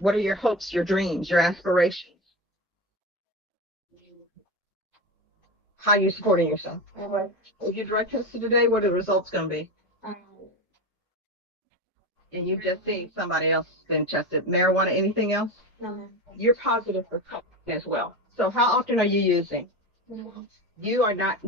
What are your hopes, your dreams, your aspirations? How are you supporting yourself? If you drug tested today, what are the results going to be? Um, and you just seen somebody else been tested. Marijuana, anything else? No. You're positive for cocaine as well. So how often are you using? No. You are not,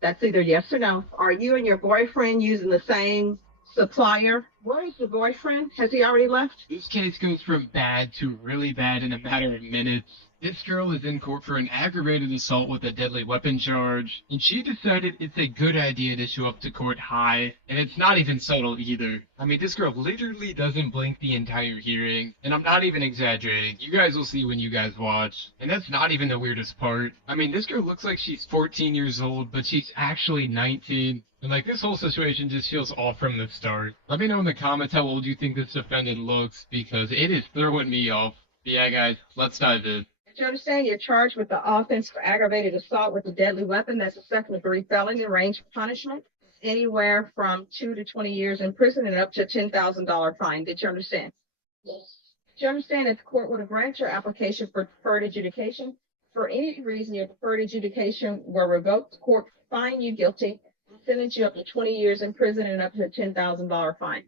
that's either yes or no. Are you and your boyfriend using the same supplier? Where is the boyfriend? Has he already left? This case goes from bad to really bad in a matter of minutes. This girl is in court for an aggravated assault with a deadly weapon charge, and she decided it's a good idea to show up to court high, and it's not even subtle either. I mean, this girl literally doesn't blink the entire hearing, and I'm not even exaggerating. You guys will see when you guys watch. And that's not even the weirdest part. I mean, this girl looks like she's 14 years old, but she's actually 19. And like this whole situation just feels off from the start. Let me know in the comments how old you think this defendant looks, because it is throwing me off. But yeah, guys, let's dive in. You understand you're charged with the offense for aggravated assault with a deadly weapon. That's a second-degree felony. Range of punishment anywhere from 2 to 20 years in prison and up to a $10,000 fine. Did you understand? Yes. Did you understand that the court would grant your application for deferred adjudication? For any reason, your deferred adjudication were revoked, the court find you guilty and sentence you up to 20 years in prison and up to a $10,000 fine.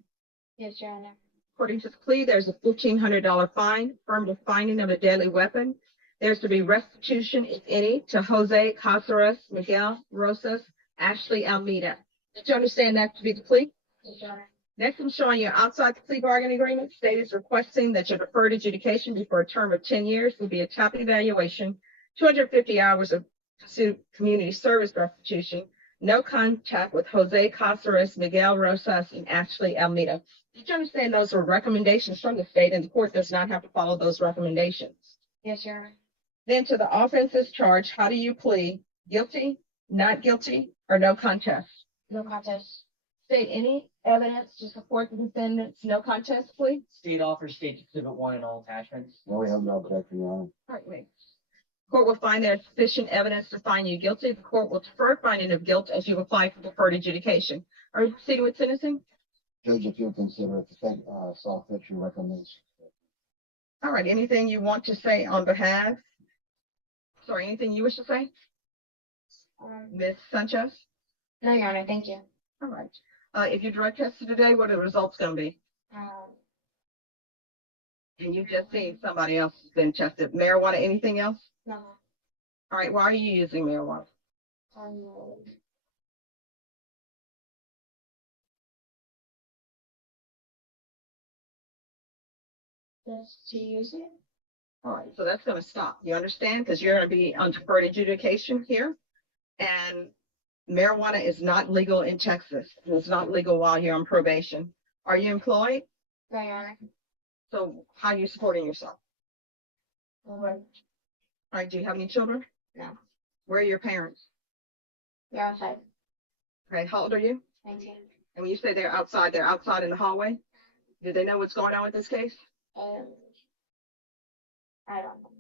Yes, Your Honor. According to the plea, there's a $1,500 fine, affirmative finding of a deadly weapon. There's to be restitution, if any, to Jose Casares, Miguel Rosas, Ashley Almeida. Did you understand that to be the plea? Yes, Your Honor. Next, I'm showing you outside the plea bargaining agreement. State is requesting that your deferred adjudication be for a term of 10 years. Will be a top evaluation, 250 hours of community service restitution, no contact with Jose Casares, Miguel Rosas, and Ashley Almeida. Did you understand those are recommendations from the state, and the court does not have to follow those recommendations? Yes, Your Honor. Then to the offenses charged, how do you plead? Guilty, not guilty, or no contest? No contest. State any evidence to support the defendant's no contest plea? State offers State Exhibit 1 and all attachments. No, we have no objection, Your Honor. All right, wait. Court will find there is sufficient evidence to find you guilty. The court will defer finding of guilt as you apply for deferred adjudication. Are you proceeding with sentencing? Judge, if you'll consider it, the state saw fit your recommendation. All right, anything you want to say on behalf? Sorry, anything you wish to say? Ms. Sanchez? No, Your Honor, thank you. All right. If you drug tested today, what are the results going to be? And you just seen somebody else has been tested. Marijuana, anything else? No. All right, why are you using marijuana? Just to use it? All right, so that's going to stop. You understand? Because you're going to be on deferred adjudication here. And marijuana is not legal in Texas. It's not legal while you're on probation. Are you employed? No, Your Honor. So how are you supporting yourself? Okay. All right, do you have any children? No. Where are your parents? They're outside. Okay, how old are you? 19. And when you say they're outside in the hallway? Do they know what's going on with this case? I don't know.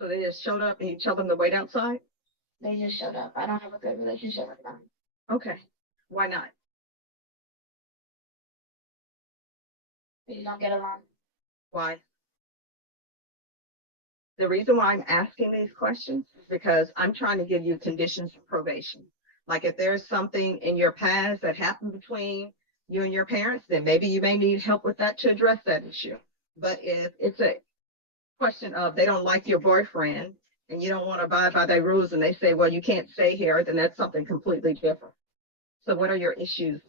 So they just showed up and you tell them to wait outside? They just showed up. I don't have a good relationship with them. Okay. Why not? We don't get along. Why? The reason why I'm asking these questions is because I'm trying to give you conditions of probation. Like if there's something in your past that happened between you and your parents, then maybe you may need help with that to address that issue. But if it's a question of they don't like your boyfriend and you don't want to abide by their rules and they say, well, you can't stay here, then that's something completely different. So what are your issues?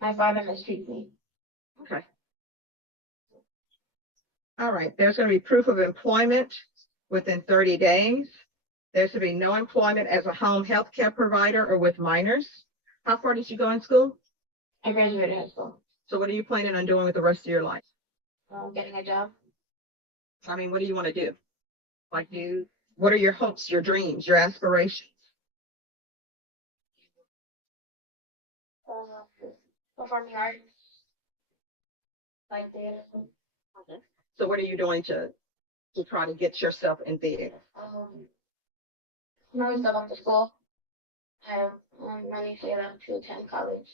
My father mistreats me. Okay. All right, there's going to be proof of employment within 30 days. There should be no employment as a home health care provider or with minors. How far did you go in school? I graduated high school. So what are you planning on doing with the rest of your life? Getting a job. I mean, what do you want to do? What are your hopes, your dreams, your aspirations? Performing arts. Like theater. So what are you doing to try to get yourself in theater? I'm always going up to school. I have money saved up to attend college.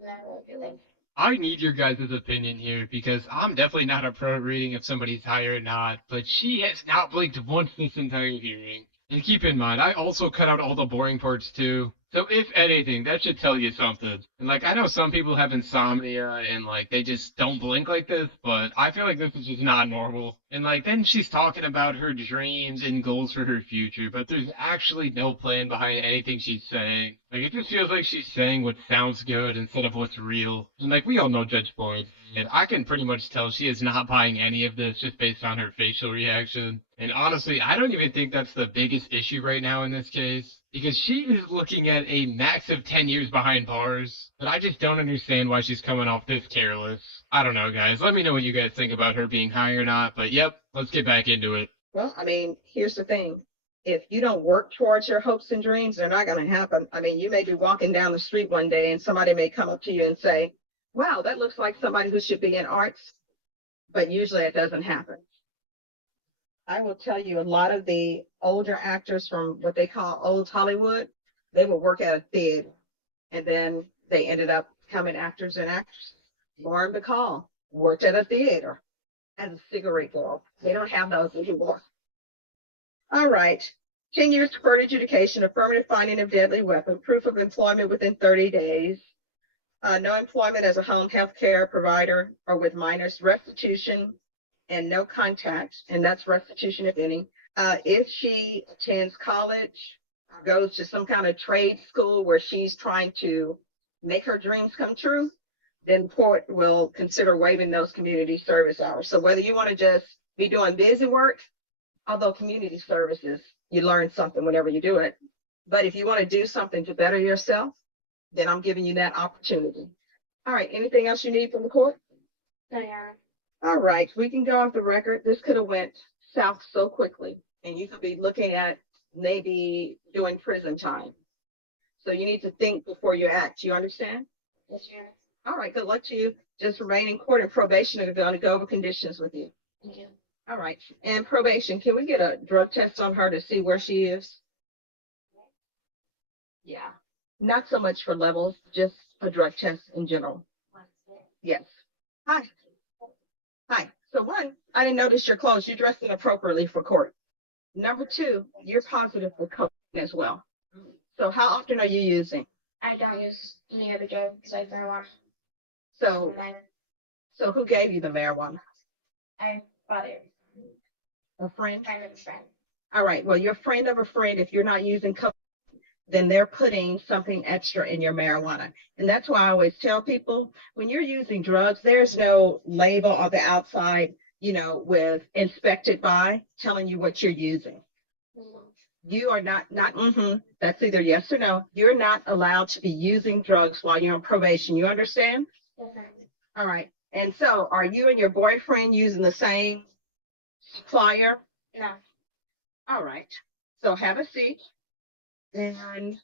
Never feel like I need your guys' opinion here because I'm definitely not a pro reading if somebody's high or not, but she has not blinked once this entire hearing. And keep in mind, I also cut out all the boring parts too. So if anything, that should tell you something. And like, I know some people have insomnia and like they just don't blink like this, but I feel like this is just not normal. And like, then she's talking about her dreams and goals for her future, but there's actually no plan behind anything she's saying. Like, it just feels like she's saying what sounds good instead of what's real. And like, we all know Judge Boyd, and I can pretty much tell she is not buying any of this just based on her facial reaction. And honestly, I don't even think that's the biggest issue right now in this case, because she is looking at a max of 10 years behind bars, but I just don't understand why she's coming off this careless. I don't know, guys. Let me know what you guys think about her being high or not, but yep, let's get back into it. Well, I mean, here's the thing. If you don't work towards your hopes and dreams, they're not going to happen. I mean, you may be walking down the street one day and somebody may come up to you and say, wow, that looks like somebody who should be in arts, but usually it doesn't happen. I will tell you, a lot of the older actors from what they call old Hollywood, they would work at a theater and then they ended up becoming actors and actresses. Lauren Bacall worked at a theater as a cigarette girl. They don't have those anymore. All right. 10 years deferred adjudication, affirmative finding of deadly weapon, proof of employment within 30 days, no employment as a home health care provider or with minors, restitution, and no contact, and that's restitution if any. If she attends college, goes to some kind of trade school where she's trying to make her dreams come true, then court will consider waiving those community service hours. So whether you want to just be doing busy work, although community services, you learn something whenever you do it. But if you want to do something to better yourself, then I'm giving you that opportunity. All right, anything else you need from the court? No, Your Honor. All right, we can go off the record. This could have went south so quickly, and you could be looking at maybe doing prison time. So you need to think before you act. You understand? Yes, Your Honor. All right, good luck to you. Just remain in court, and probation are going to go over conditions with you. Thank you. All right, and probation, can we get a drug test on her to see where she is? Yeah, not so much for levels, just a drug test in general. Yes. Hi. Hi. So one, I didn't notice your clothes. You dressed inappropriately for court. Number two, you're positive for cocaine as well. So how often are you using? I don't use any other drug besides marijuana. So, And so who gave you the marijuana? I bought it A friend? from a friend. All right. Well, your friend of a friend, if you're not using cocaine, then they're putting something extra in your marijuana. And that's why I always tell people when you're using drugs, there's no label on the outside, with inspected by telling you what you're using. You are not, that's either yes or no. You're not allowed to be using drugs while you're on probation. You understand? Yes, Your Honor. All right. And so are you and your boyfriend using the same supplier? No. All right. So have a seat. And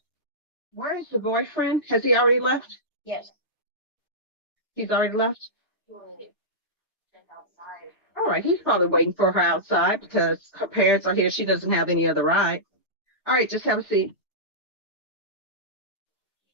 where is the boyfriend? Has he already left? Yes. He's already left? All right. He's probably waiting for her outside because her parents are here. She doesn't have any other ride. All right. Just have a seat.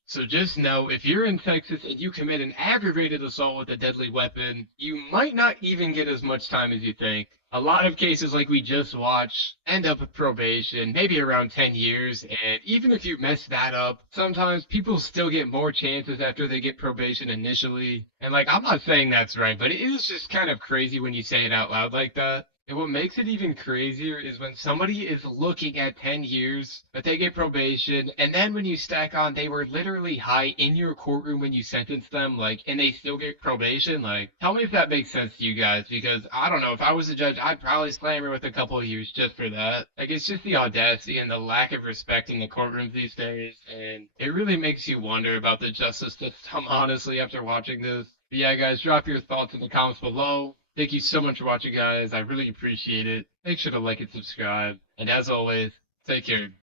So just know, if you're in Texas and you commit an aggravated assault with a deadly weapon, you might not even get as much time as you think. A lot of cases like we just watched end up with probation, maybe around 10 years, and even if you mess that up, sometimes people still get more chances after they get probation initially. And like, I'm not saying that's right, but it is just kind of crazy when you say it out loud like that. And what makes it even crazier is when somebody is looking at 10 years, but they get probation, and then when you stack on, they were literally high in your courtroom when you sentenced them, like, and they still get probation. Like, tell me if that makes sense to you guys, because I don't know, if I was a judge, I'd probably slam her with a couple of years just for that. Like, it's just the audacity and the lack of respect in the courtrooms these days, and it really makes you wonder about the justice system, honestly, after watching this. But yeah, guys, drop your thoughts in the comments below. Thank you so much for watching, guys. I really appreciate it. Make sure to like and subscribe. And as always, take care.